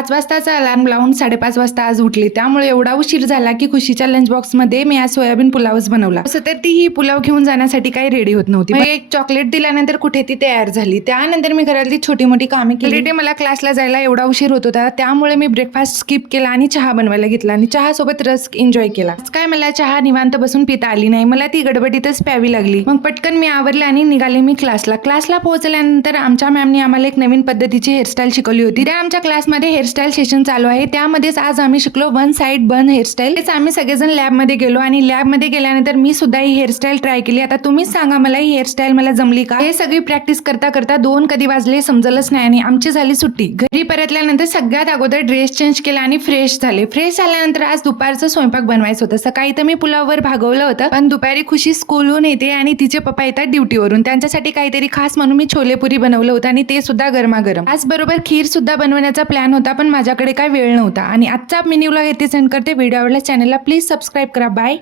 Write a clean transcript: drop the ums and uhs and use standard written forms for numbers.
5 वाजताचा अलार्म लावून 5:30 वाजता आज उठले. त्यामुळे एवढा उशीर झाला की खुशीच्या लंच बॉक्समध्ये मी आज सोयाबीन पुलावच बनवला. असं तर ती ही पुलाव घेऊन जाण्यासाठी काही रेडी होत नव्हती. मग एक चॉकलेट दिल्यानंतर कुठे ती तयार झाली. त्यानंतर मी घरातली छोटी मोठी कामे केली. मला क्लासला जायला एवढा उशीर होत होता, त्यामुळे मी ब्रेकफास्ट स्किप केला आणि चहा बनवायला घेतला आणि चहा सोबत रस्क एन्जॉय केला. आज काय मला चहा निवांत बसून पिता आली नाही, मला ती गडबडीतच प्यावी लागली. मग पटकन मी आवरले आणि निघाले मी क्लासला पोहोचल्यानंतर आमच्या मॅमनी आम्हाला एक नवीन पद्धतीची हेअरस्टाईल शिकवली होती. त्या आमच्या क्लासमध्ये हेअरस्टाईल सेशन चालू आहे, त्यामध्येच आज आम्ही शिकलो वन साइड बन हेअरस्टाईल. तेच आम्ही सगळेजण लॅबमध्ये गेलो आणि लॅबमध्ये गेल्यानंतर मी सुद्धा ही हेअरस्टाईल ट्राय केली. आता तुम्हीच सांगा मला ही हेअरस्टाईल मला जमली का? हे सगळी प्रॅक्टिस करता करता 2 कधी वाजले समजलंच नाही आणि आमची झाली सुट्टी. घरी परतल्यानंतर सगळ्यात अगोदर ड्रेस चेंज केला आणि फ्रेश झाले. फ्रेश झाल्यानंतर आज दुपारचं स्वयंपाक बनवायचं होतं. सकाळी तर मी पुलाववर भागवलं होतं, पण दुपारी खुशी स्कूलहून येते आणि तिचे पप्पा येतात ड्युटीवरून. त्यांच्यासाठी काहीतरी खास म्हणून मी छोलेपुरी बनवलं होतं आणि ते सुद्धा गरमागरम. त्याचबरोबर खीर सुद्धा बनवण्याचा प्लॅन होता, पण माझ्याकडे काय वेळ नव्हता. आणि आजचा मेन्यूला येथे सेंड करते. व्हिडिओ आवडल्यास चॅनलला प्लीज सबस्क्राईब करा. बाय.